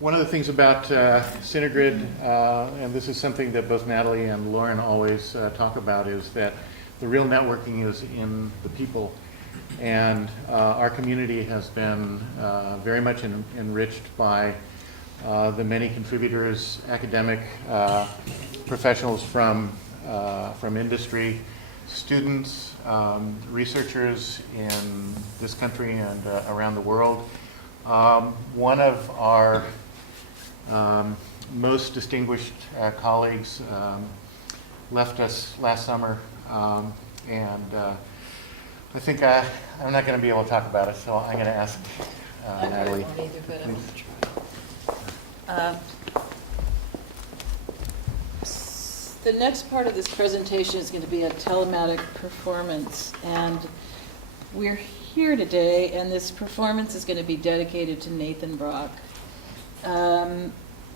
One of the things about CineGrid, and this is something that both Natalie and Lauren always talk about, is that the real networking is in the people. And our community has been very much enriched by the many contributors, academic professionals from industry, students, researchers in this country and around the world. One of our most distinguished colleagues left us last summer, and I think I'm not going to be able to talk about it, so I'm going to ask Natalie. I won't either, but I'm going to try. The next part of this presentation is going to be a telematic performance, and we're here today, and this performance is going to be dedicated to Nathan Brock.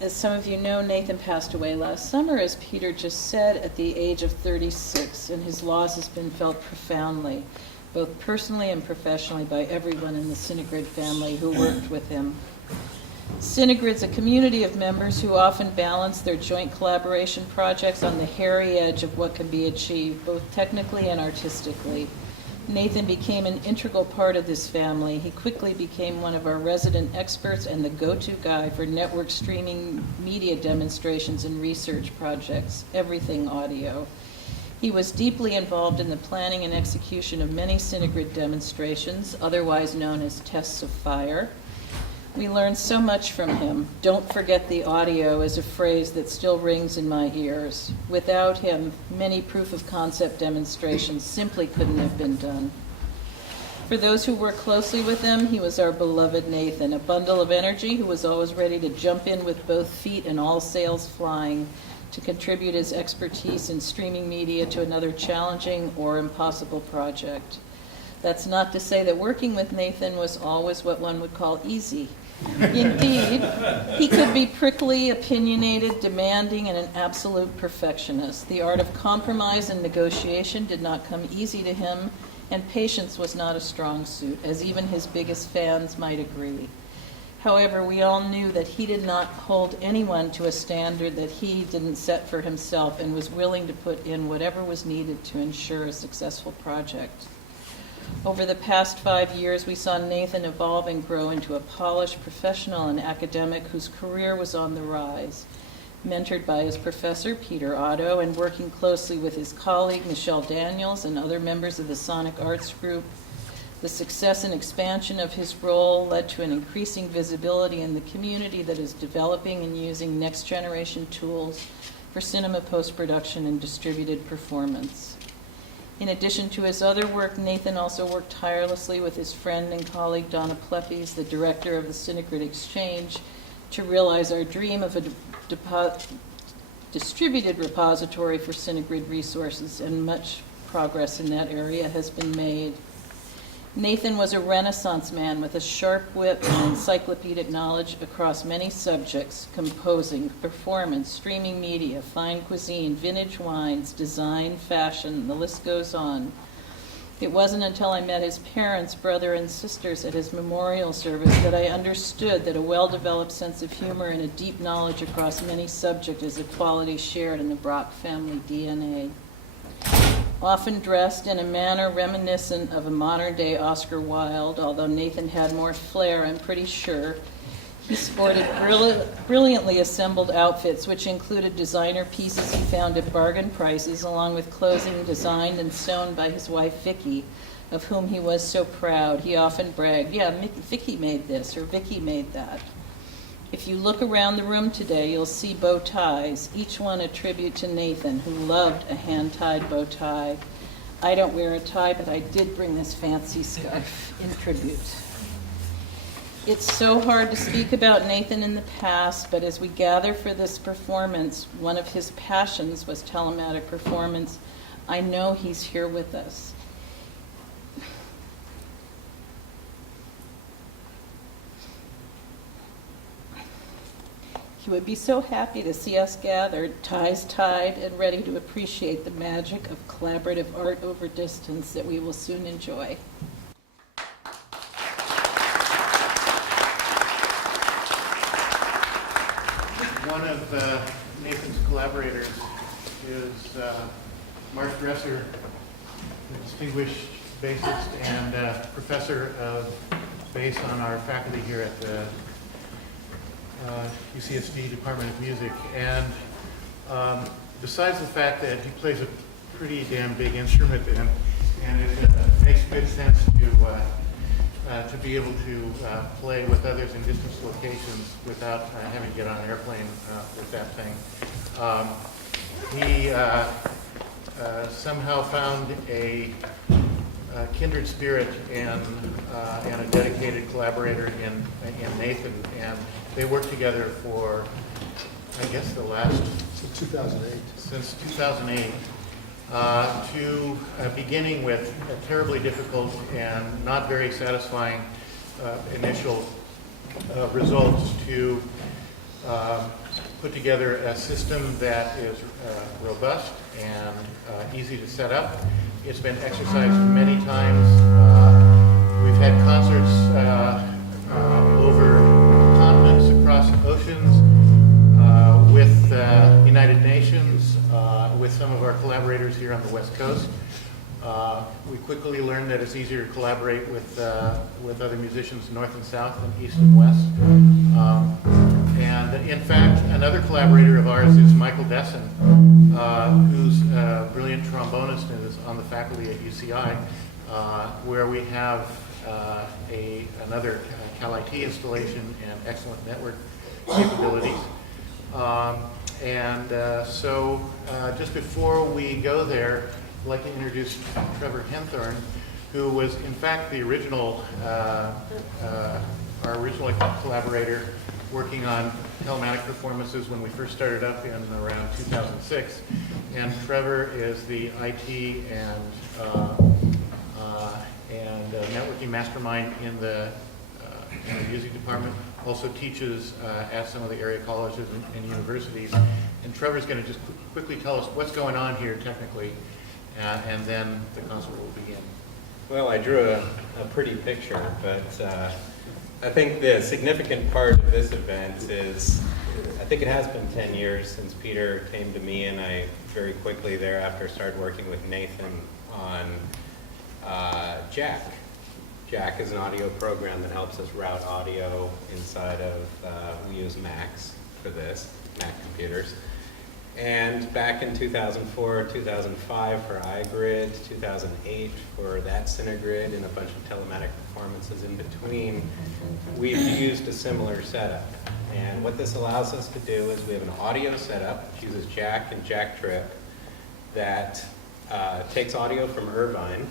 As some of you know, Nathan passed away last summer, as Peter just said, at the age of 36, and his loss has been felt profoundly, both personally and professionally, by everyone in the CineGrid family who worked with him. CineGrid's a community of members who often balance their joint collaboration projects on the hairy edge of what can be achieved, both technically and artistically. Nathan became an integral part of this family. He quickly became one of our resident experts and the go-to guy for network streaming media demonstrations and research projects, everything audio. He was deeply involved in the planning and execution of many CineGrid demonstrations, otherwise known as tests of fire. We learned so much from him. Don't forget the audio is a phrase that still rings in my ears. Without him, many proof of concept demonstrations simply couldn't have been done. For those who work closely with him, he was our beloved Nathan, a bundle of energy who was always ready to jump in with both feet and all sails flying to contribute his expertise in streaming media to another challenging or impossible project. That's not to say that working with Nathan was always what one would call easy. Indeed, he could be prickly, opinionated, demanding, and an absolute perfectionist. The art of compromise and negotiation did not come easy to him, and patience was not a strong suit, as even his biggest fans might agree. However, we all knew that he did not hold anyone to a standard that he didn't set for himself, and was willing to put in whatever was needed to ensure a successful project. Over the past 5 years, we saw Nathan evolve and grow into a polished professional and academic whose career was on the rise. Mentored by his professor, Peter Otto, and working closely with his colleague, Michelle Daniels, and other members of the Sonic Arts Group, the success and expansion of his role led to an increasing visibility in the community that is developing and using next-generation tools for cinema post-production and distributed performance. In addition to his other work, Nathan also worked tirelessly with his friend and colleague Donna Plepes, the director of the CineGrid Exchange, to realize our dream of a distributed repository for CineGrid resources, and much progress in that area has been made. Nathan was a Renaissance man with a sharp wit and encyclopedic knowledge across many subjects: composing, performance, streaming media, fine cuisine, vintage wines, design, fashion, the list goes on. It wasn't until I met his parents, brother, and sisters at his memorial service that I understood that a well-developed sense of humor and a deep knowledge across many subjects is a quality shared in the Brock family DNA. Often dressed in a manner reminiscent of a modern-day Oscar Wilde, although Nathan had more flair, I'm pretty sure, he sported brilliantly assembled outfits, which included designer pieces he found at bargain prices, along with clothing designed and sewn by his wife, Vicky, of whom he was so proud. He often bragged, "Yeah, Vicky made this," or "Vicky made that." If you look around the room today, you'll see bow ties, each one a tribute to Nathan, who loved a hand-tied bow tie. I don't wear a tie, but I did bring this fancy scarf in tribute. It's so hard to speak about Nathan in the past, but as we gather for this performance, one of his passions was telematic performance. I know he's here with us. He would be so happy to see us gathered, ties tied, and ready to appreciate the magic of collaborative art over distance that we will soon enjoy. of Nathan's collaborators is Mark Dresser, a distinguished bassist and professor of bass on our faculty here at the UCSD Department of Music. And besides the fact that he plays a pretty damn big instrument, and it makes good sense to be able to play with others in distant locations without having to get on an airplane with that thing. He somehow found a kindred spirit and a dedicated collaborator in Nathan, and they worked together for, I guess, since 2008. Beginning with terribly difficult and not very satisfying initial results to put together a system that is robust and easy to set up. It's been exercised many times. We've had concerts over continents, across oceans, with United Nations, with some of our collaborators here on the West Coast. We quickly learned that it's easier to collaborate with other musicians north and south than east and west. And in fact, another collaborator of ours is Michael Dessen, who's a brilliant trombonist and is on the faculty at UCI, where we have another Cal IT installation and excellent network capabilities. So just before we go there, I'd like to introduce Trevor Hentharn, who was in fact the original, our original collaborator working on telematic performances when we first started up in around 2006. And Trevor is the IT and networking mastermind in the music department. Also teaches at some of the area colleges and universities. And Trevor's going to just quickly tell us what's going on here technically, and then the concert will begin. Well, I drew a pretty picture, but I think the significant part of this event is, I think it has been 10 years since Peter came to me, and I very quickly thereafter started working with Nathan on Jack. Jack is an audio program that helps us route audio inside of, we use Macs for this, Mac computers. And back in 2004, 2005 for iGrid, 2008 for that CineGrid, and a bunch of telematic performances in between, we've used a similar setup. And what this allows us to do is we have an audio setup, which uses Jack and Jack Trip, that takes audio from Irvine.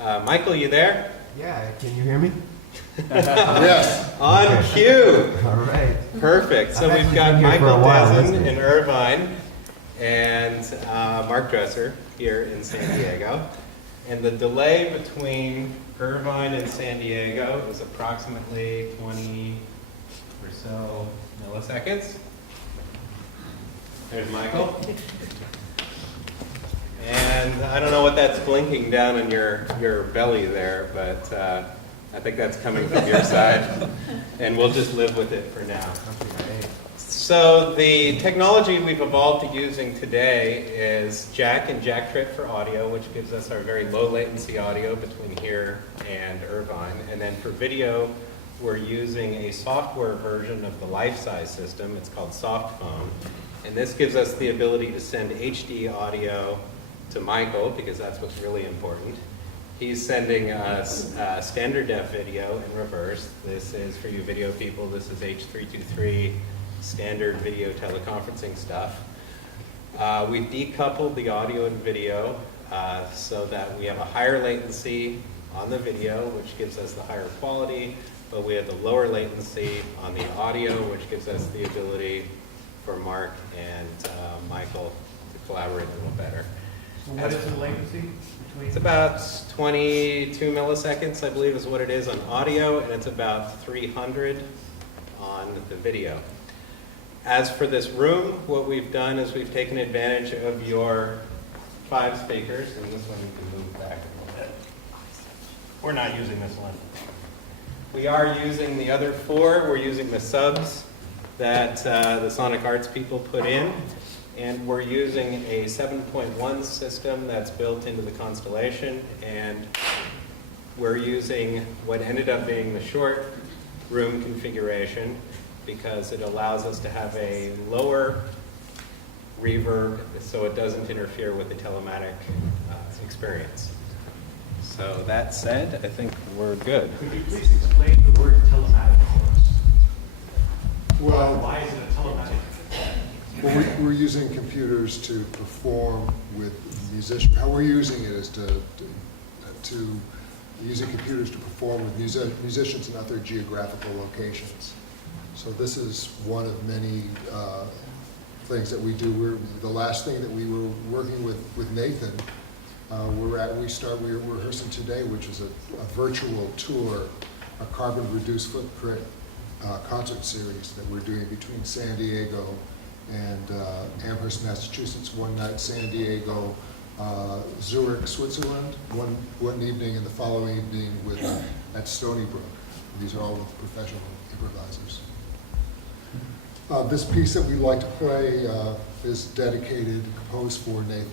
Michael, you there? Yeah, can you hear me? Yes. On cue. All right. Perfect. So we've got Michael Dessen in Irvine and Mark Dresser here in San Diego. And the delay between Irvine and San Diego is approximately 20 or so milliseconds. There's Michael. And I don't know what that's blinking down in your belly there, but I think that's coming from your side. And we'll just live with it for now. So the technology we've evolved to using today is Jack and Jack Trip for audio, which gives us our very low latency audio between here and Irvine. And then for video, we're using a software version of the life-size system. It's called Softphone. And this gives us the ability to send HD audio to Michael, because that's what's really important. He's sending us standard def video in reverse. This is, for you video people, this is H.323 standard video teleconferencing stuff. We've decoupled the audio and video so that we have a higher latency on the video, which gives us the higher quality, but we have the lower latency on the audio, which gives us the ability for Mark and Michael to collaborate a little better. So what is the latency between? It's about 22 milliseconds, I believe, is what it is on audio, and it's about 300 on the video. As for this room, what we've done is we've taken advantage of your 5 speakers, and this one you can move back a little bit. We're not using this one. We are using the other 4. We're using the subs that the Sonic Arts people put in. And we're using a 7.1 system that's built into the Constellation, and we're using what ended up being the short room configuration because it allows us to have a lower reverb so it doesn't interfere with the telematic experience. So that said, I think we're good. Could you please explain the word telematic for us? Well, Why is it a telematic? well, we're using computers to perform with musicians. How we're using it is to using computers to perform with musicians in other geographical locations. So this is one of many things that we do. The last thing that we were working with Nathan, we're rehearsing today, which is a virtual tour, a carbon reduced footprint concert series that we're doing between San Diego and Amherst, Massachusetts, one night, San Diego, Zurich, Switzerland, one evening, and the following evening at Stony Brook. These are all with professional improvisers. This piece that we'd like to play is dedicated, composed for Nathan.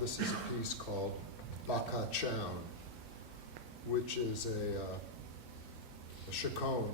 This is a piece called Baka Chown, which is a chaconne.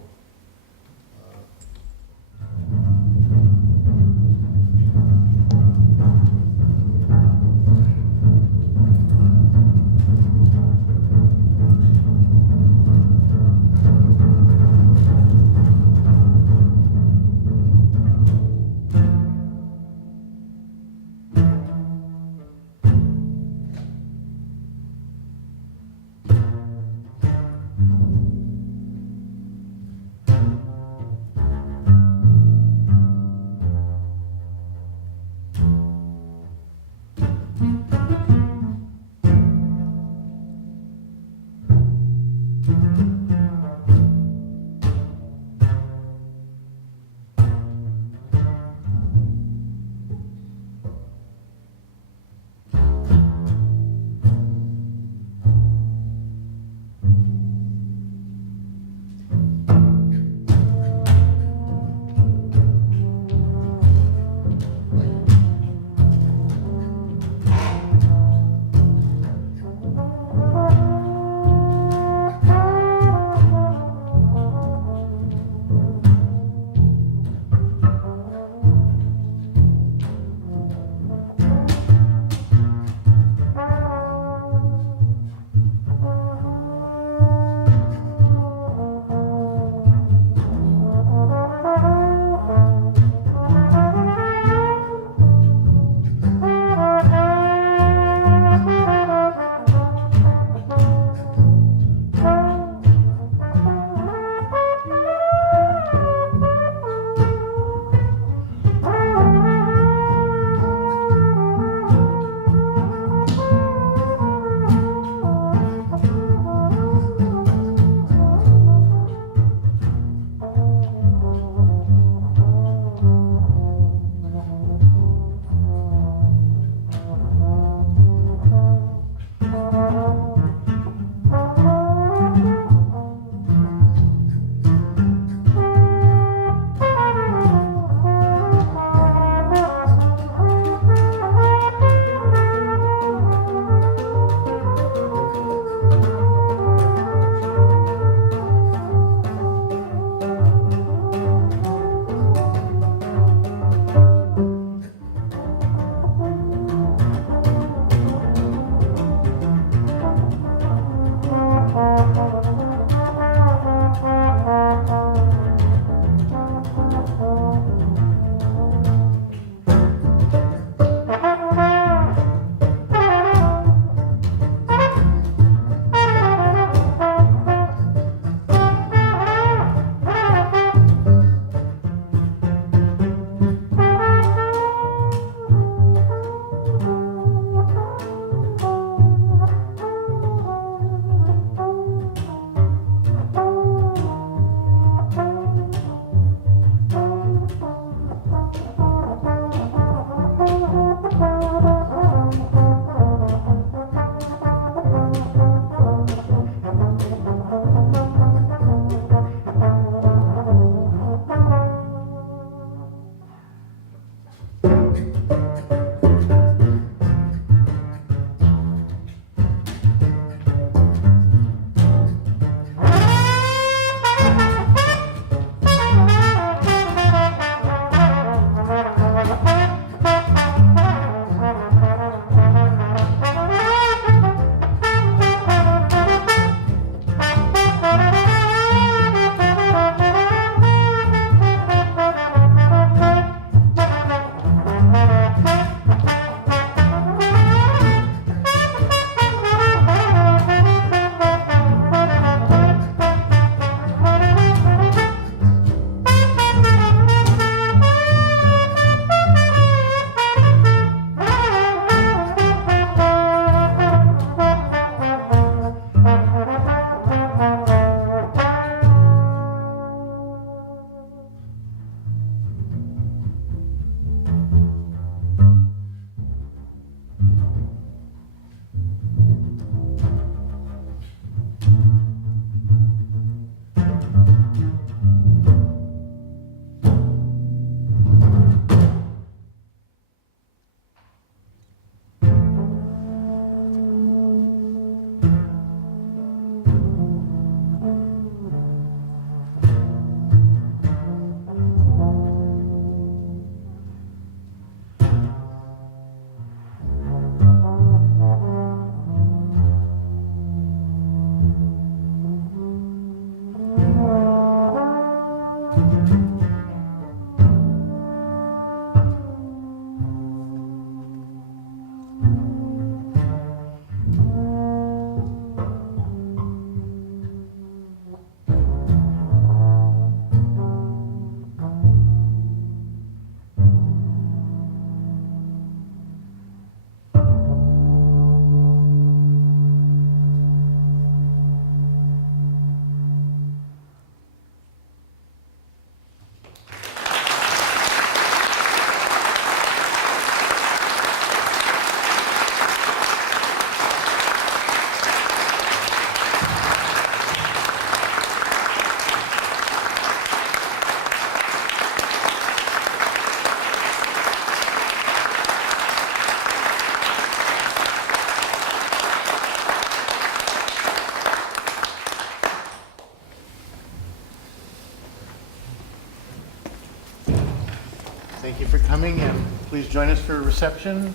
please join us for a reception.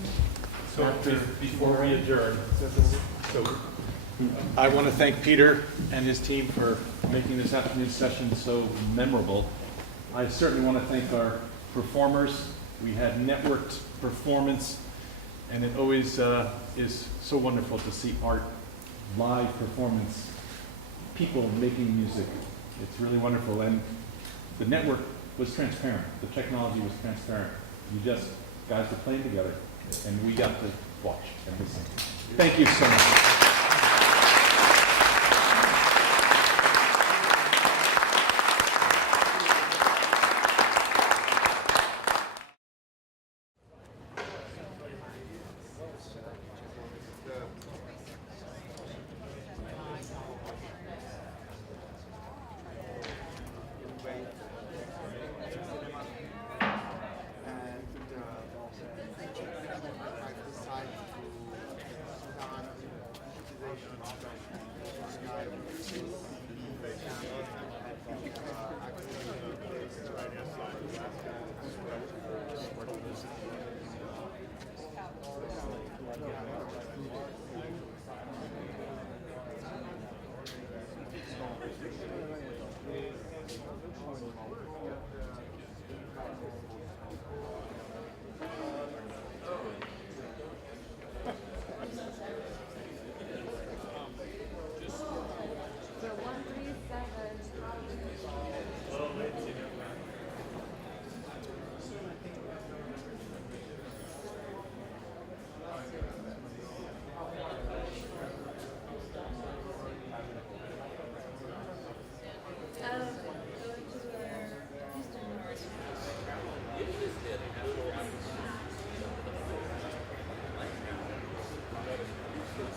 So before we adjourn, so I want to thank Peter and his team for making this afternoon session so memorable. I certainly want to thank our performers. We had networked performance, and it always is so wonderful to see art, live performance, people making music. It's really wonderful, and the network was transparent. The technology was transparent. Guys were playing together, and we got to watch and listen. Thank you so much.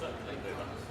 Something like that.